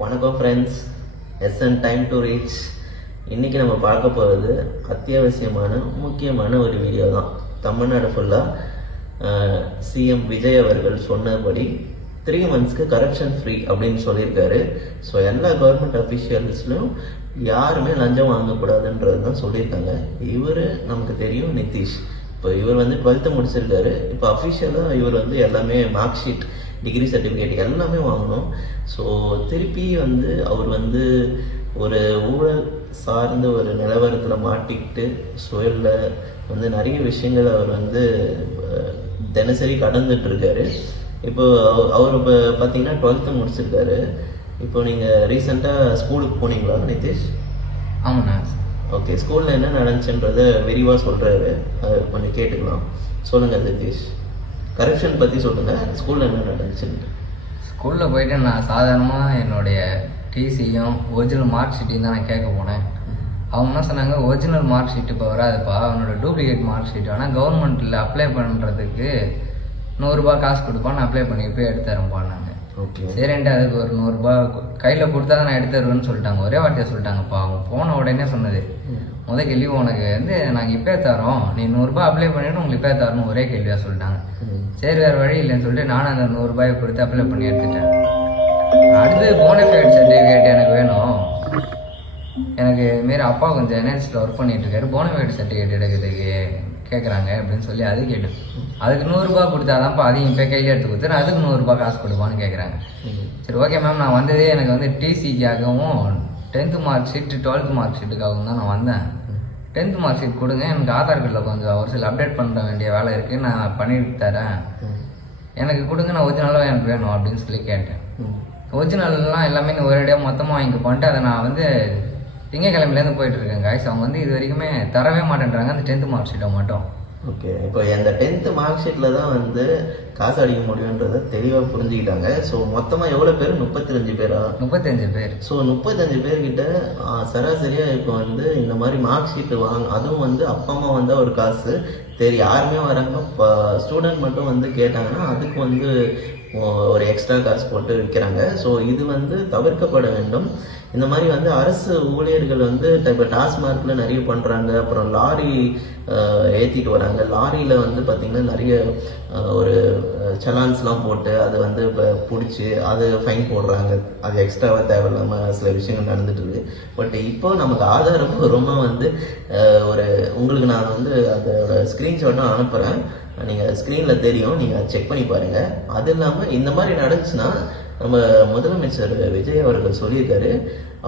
வணக்கம் friends, SN time to reach. இன்றைக்கி நம்ம பார்க்க போகிறது அத்தியாவசியமான முக்கியமான ஒரு வீடியோ தான். தமிழ்நாடு ஃபுல்லாக சிஎம் விஜய் அவர்கள் சொன்னபடி 3 monthsக்கு கரப்ஷன் ஃப்ரீ அப்படின்னு சொல்லியிருக்காரு. ஸோ எல்லா கவர்மெண்ட் அஃபிஷியல்ஸ்லையும் யாருமே லஞ்சம் வாங்கக்கூடாதுன்றது தான் சொல்லியிருக்காங்க. இவர் நமக்கு தெரியும், நிதிஷ். இப்போ இவர் வந்து 12th முடிச்சிருக்காரு. இப்போ அஃபிஷியலாக இவர் வந்து எல்லாமே மார்க் ஷீட், டிகிரி சர்டிஃபிகேட் எல்லாமே வாங்கணும். ஸோ திருப்பி வந்து அவர் வந்து ஒரு ஊழல் சார்ந்த ஒரு நிலவரத்தில் மாட்டிக்கிட்டு சுயலில் வந்து நிறைய விஷயங்கள் அவர் வந்து தினசரி கடந்துட்டுருக்காரு. இப்போ அவர் இப்போ பார்த்தீங்கன்னா 12th முடிச்சிருக்காரு. இப்போ நீங்கள் ரீசெண்டாக ஸ்கூலுக்கு போனீங்களா நிதிஷ்? ஆமாண்ணா. ஓகே, ஸ்கூலில் என்ன நடந்துச்சுன்றதை விரிவாக சொல்கிறாரு, அதை கொஞ்சம் கேட்டுக்கலாம். சொல்லுங்கள் நிதிஷ், கரப்ஷன் பற்றி சொல்லுங்கள், ஸ்கூலில் என்ன நடந்துச்சுன்னு. ஸ்கூலில் போயிட்டு நான் சாதாரணமாக என்னுடைய டிசியும் ஒரிஜினல் மார்க் ஷீட்டையும் தான் நான் கேட்க போனேன். அவங்க என்ன சொன்னாங்க, ஒரிஜினல் மார்க் ஷீட் இப்போ வராதுப்பா, அவனோட டூப்ளிகேட் மார்க் ஷீட் வேணால் கவர்மெண்ட்டில் அப்ளை பண்ணுறதுக்கு 100 ரூபா காசு கொடுப்பா, நான் அப்ளை பண்ணி போய் எடுத்துறேன்ப்பான்னாங்க. ஓகே, சரின்ட்டு அதுக்கு ஒரு 100 ரூபா கையில் கொடுத்தா தான் நான் எடுத்துருவேன்னு சொல்லிட்டாங்க. ஒரே வார்த்தையை சொல்லிட்டாங்கப்பா. அவங்க போன உடனே சொன்னது முதல் கேள்வி, உனக்கு வந்து நாங்கள் இப்போ தரோம், நீ 100 ரூபா அப்ளை பண்ணிட்டு உங்களுக்கு இப்போ தரணும், ஒரே கேள்வியாக சொல்லிட்டாங்க. சரி, வேறு வழி இல்லைன்னு சொல்லிட்டு நானும் அந்த 100 ரூபாயை கொடுத்து அப்ளை பண்ணி எடுத்துட்டேன். அடுத்து போனஃபைட் சர்டிஃபிகேட் எனக்கு வேணும். எனக்கு இதுமாரி அப்பா கொஞ்சம் என்எல்சியில் ஒர்க் பண்ணிட்டு இருக்காரு, போனஃபைட் சர்டிஃபிகேட் எடுக்கிறதுக்கு கேட்குறாங்க அப்படின்னு சொல்லி அது கேட்டு அதுக்கு 100 ரூபா கொடுத்தாதான்ப்பா, அதையும் இப்போ கையில் எடுத்து கொடுத்துரு, அதுக்கு 100 ரூபா காசு கொடுப்பான்னு கேட்குறாங்க. சரி, ஓகே மேம், நான் வந்ததே எனக்கு வந்து டிசிக்காகவும் 10th mark sheet 12th mark ஷீட்டுக்காகவும் தான் நான் வந்தேன். 10th மார்க் ஷீட் கொடுங்க, எனக்கு ஆதார் கார்டில் கொஞ்சம் ஒரு சில அப்டேட் பண்ண வேண்டிய வேலை இருக்குது, நான் பண்ணிட்டு தரேன், எனக்கு கொடுங்க, நான் ஒரிஜினலாக எனக்கு வேணும் அப்படின்னு சொல்லி கேட்டேன். ஒரிஜினல்லாம் எல்லாமே இந்த ஒரேடியாக மொத்தமாக வாங்கி பண்ணிட்டு அதை நான் வந்து திங்கக்கிழமையிலேருந்து போயிட்டுருக்கேன் காய்ஸ். அவங்க வந்து இது வரைக்குமே தரவே மாட்டேன்றாங்க அந்த 10th மார்க் ஷீட்டை மட்டும். ஓகே, இப்போ அந்த 10th மார்க் ஷீட்டில் தான் வந்து காசு அடிக்க முடியுன்றதை தெளிவாக புரிஞ்சுக்கிட்டாங்க. ஸோ மொத்தமாக எவ்வளோ பேர்? 35 பேரா? 35 பேர். ஸோ 35 பேர்கிட்ட சராசரியாக இப்போ வந்து இந்த மாதிரி மார்க் ஷீட்டு அதுவும் வந்து அப்பா அம்மா வந்தால் ஒரு காசு, யாருமே வராங்க, இப்போ ஸ்டூடெண்ட் மட்டும் வந்து கேட்டாங்கன்னா அதுக்கு வந்து ஒரு எக்ஸ்ட்ரா காசு போட்டு விற்கிறாங்க. ஸோ இது வந்து தவிர்க்கப்பட வேண்டும். இந்த மாதிரி வந்து அரசு ஊழியர்கள் வந்து இப்போ டாஸ்மார்க்கில் நிறைய பண்ணுறாங்க. அப்புறம் லாரி ஏற்றிட்டு வராங்க. லாரியில் வந்து பார்த்திங்கன்னா நிறைய ஒரு சலான்ஸ்லாம் போட்டு அதை வந்து இப்போ பிடிச்சி அது ஃபைன் போடுறாங்க. அது எக்ஸ்ட்ராவாக தேவையில்லாமல் சில விஷயங்கள் நடந்துட்டு இருக்கு. பட் இப்போ நமக்கு ஆதாரபூர்வமாக வந்து ஒரு உங்களுக்கு நான் வந்து அதோட ஸ்க்ரீன்ஷாட்டும் அனுப்புகிறேன், நீங்கள் ஸ்க்ரீனில் தெரியும், நீங்கள் செக் பண்ணி பாருங்கள். அது இல்லாமல் இந்த மாதிரி நடந்துச்சுன்னா நம்ம முதலமைச்சர் விஜய் அவர்கள் சொல்லியிருக்காரு,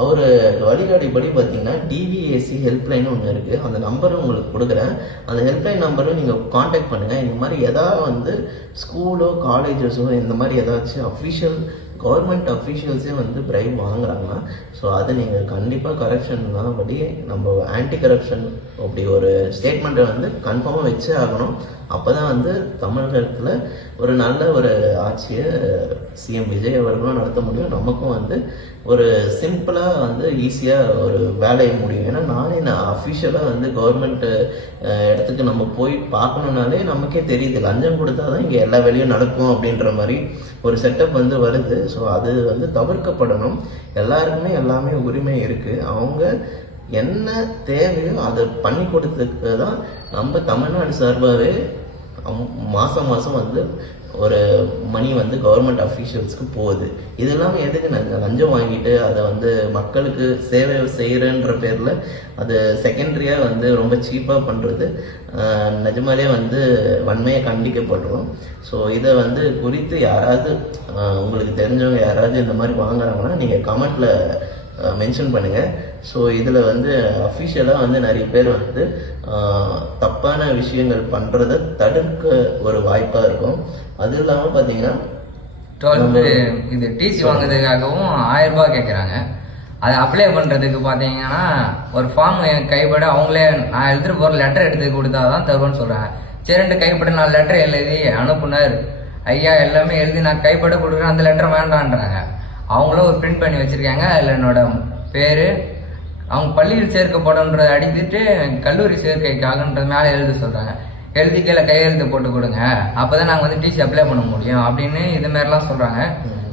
அவர் வழிகாட்டிப்படி பார்த்தீங்கன்னா டிவிஏசி ஹெல்ப்லைன் ஒன்று இருக்குது, அந்த நம்பரும் உங்களுக்கு கொடுக்குறேன். அந்த ஹெல்ப்லைன் நம்பரும் நீங்கள் காண்டாக்ட் பண்ணுங்கள். இந்த மாதிரி எதாவது வந்து ஸ்கூலோ காலேஜஸோ இந்த மாதிரி ஏதாச்சும் கவர்மெண்ட் அஃபிஷியல்ஸே வந்து பிரைப் வாங்குறாங்கன்னா ஸோ அதை நீங்கள் கண்டிப்பாக கரப்ஷன்லாம் படி நம்ம ஆன்டி கரப்ஷன் அப்படி ஒரு ஸ்டேட்மெண்ட்டை வந்து கன்ஃபார்மாக வச்சே ஆகணும். அப்போ தான் வந்து தமிழகத்தில் ஒரு நல்ல ஒரு ஆட்சியை சிஎம் விஜய் அவர்களும் நடத்த முடியும். நமக்கும் வந்து ஒரு சிம்பிளாக வந்து ஈஸியாக ஒரு வேலையை முடியும். ஏன்னா நான் அஃபிஷியலாக வந்து கவர்மெண்ட் இடத்துக்கு நம்ம போய் பார்க்கணுன்னாலே நமக்கே தெரியுது, லஞ்சம் கொடுத்தா தான் இங்கே எல்லா வேலையும் நடக்கும் அப்படின்ற மாதிரி ஒரு செட்டப் வந்து வருது. ஸோ அது வந்து தவிர்க்கப்படணும். எல்லாருக்குமே எல்லாமே உரிமை இருக்குது. அவங்க என்ன தேவையோ அதை பண்ணி கொடுத்ததுக்கு தான் நம்ம தமிழ்நாடு சார்பாகவே மாதம் வந்து ஒரு மணி வந்து கவர்மெண்ட் அஃபீஷியல்ஸ்க்கு போகுது. இது இல்லாமல் எதுக்கு நாங்கள் லஞ்சம் வாங்கிட்டு அதை வந்து மக்களுக்கு சேவை செய்கிறேன்ற பேரில் அது செகண்டரியாக வந்து ரொம்ப சீப்பாக பண்ணுறது நிஜமாலே வந்து வன்மையை கண்டிக்கப்படுறோம். ஸோ இதை வந்து குறித்து யாராவது உங்களுக்கு தெரிஞ்சவங்க யாராவது இந்த மாதிரி வாங்குறாங்கன்னா நீங்கள் கமெண்ட்டில் மென்ஷன் பண்ணுங்கள். ஸோ இதில் வந்து அஃபிஷியலாக வந்து நிறைய பேர் வந்து தப்பான விஷயங்கள் பண்ணுறதை தடுக்க ஒரு வாய்ப்பாக இருக்கும். அது இல்லாமல் பார்த்தீங்கன்னா 12th இது டிசி வாங்குறதுக்காகவும் 1000 ரூபாய் கேட்குறாங்க. அதை அப்ளை பண்ணுறதுக்கு பார்த்தீங்கன்னா ஒரு ஃபார்ம் எனக்கு கைப்பட அவங்களே நான் எழுதிட்டு போகிற லெட்டர் எடுத்து கொடுத்தா தான் தருவேன்னு சொல்கிறாங்க. சரின்ட்டு கைப்பட நான் லெட்டர் எழுதி அனுப்புனர் ஐயா எல்லாமே எழுதி நான் கைப்பட கொடுக்குறேன், அந்த லெட்டர் வேண்டான்றாங்க. அவங்களும் ஒரு பிரிண்ட் பண்ணி வச்சுருக்காங்க, அதில் என்னோட பேர், அவங்க பள்ளியில் சேர்க்கப்படன்றதை அடித்துட்டு கல்லூரி சேர்க்கைக்காகன்றது மேலே எழுத சொல்கிறாங்க. எழுதி கீழே கையெழுத்து போட்டு கொடுங்க, அப்போ தான் நாங்கள் வந்து டிசி அப்ளை பண்ண முடியும் அப்படின்னு இது மாதிரிலாம் சொல்கிறாங்க.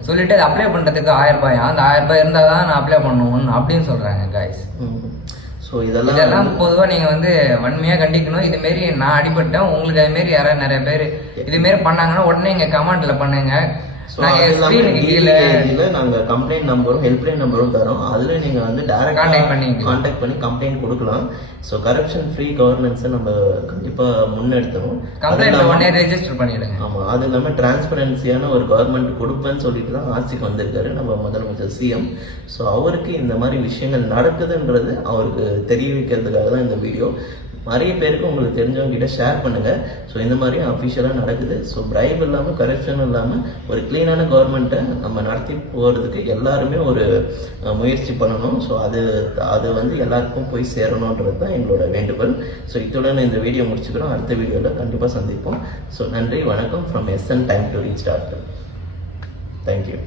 சொல்லிட்டு அதை அப்ளை பண்றதுக்கு 1000 ரூபாயா, அந்த 1000 ரூபாய் இருந்தா தான் நான் அப்ளை பண்ணுவேன் அப்படின்னு சொல்றாங்க காய்ஸ். ஸோ இதெல்லாம் இதெல்லாம் பொதுவா நீங்க வந்து வன்மையா கண்டிக்கணும். இது மாரி நான் அடிபட்டேன், உங்களுக்கு அது மாரி யாராவது நிறைய பேர் இது மாரி பண்ணாங்கன்னா உடனே இங்க கமெண்ட்ல பண்ணுங்க. நாங்க ஸ்கிரீனுக்கு கீழே நாங்க கம்ப்ளைண்ட் நம்பரும் ஹெல்ப்லைன் நம்பரும் தரோம். அதுல நீங்க வந்து டைரக்டா கான்டாக்ட் பண்ணி கம்ப்ளைண்ட் கொடுக்கலாம். ஸோ கரப்ஷன் ஃப்ரீ கவர்னன்ஸை நம்ம கண்டிப்பா முன்னெடுத்தோம். கம்ப்ளைண்ட் உடனே ரெஜிஸ்டர் பண்ணிடுங்க. ஆமா, அது இல்லாம டிரான்ஸ்பரன்சியான ஒரு கவர்மெண்ட் கொடுப்பேன்னு சொல்லிட்டு தான் ஆட்சிக்கு வந்திருக்காரு நம்ம முதலமைச்சர் சிஎம். ஸோ அவருக்கு இந்த மாதிரி விஷயங்கள் நடக்குதுன்றது அவருக்கு தெரிவிக்கிறதுக்காக தான் இந்த வீடியோ. நிறைய பேருக்கு உங்களுக்கு தெரிஞ்சவங்க கிட்ட ஷேர் பண்ணுங்க. ஸோ இந்த மாதிரி அஃபிஷியலாக நடக்குது. ஸோ பிரைப் இல்லாமல் கரப்ஷன் இல்லாமல் ஒரு க்ளீனான கவர்மெண்ட்டை நம்ம நடத்தி போகிறதுக்கு எல்லாருமே ஒரு முயற்சி பண்ணணும். ஸோ அது வந்து எல்லாருக்கும் போய் சேரணுன்றது தான் எங்களோட வேண்டுகோள். ஸோ இத்துடன் இந்த வீடியோ முடிச்சுக்கிறோம். அடுத்த வீடியோவில் கண்டிப்பாக சந்திப்போம். ஸோ நன்றி, வணக்கம் from SN Time to Reach. Thank you.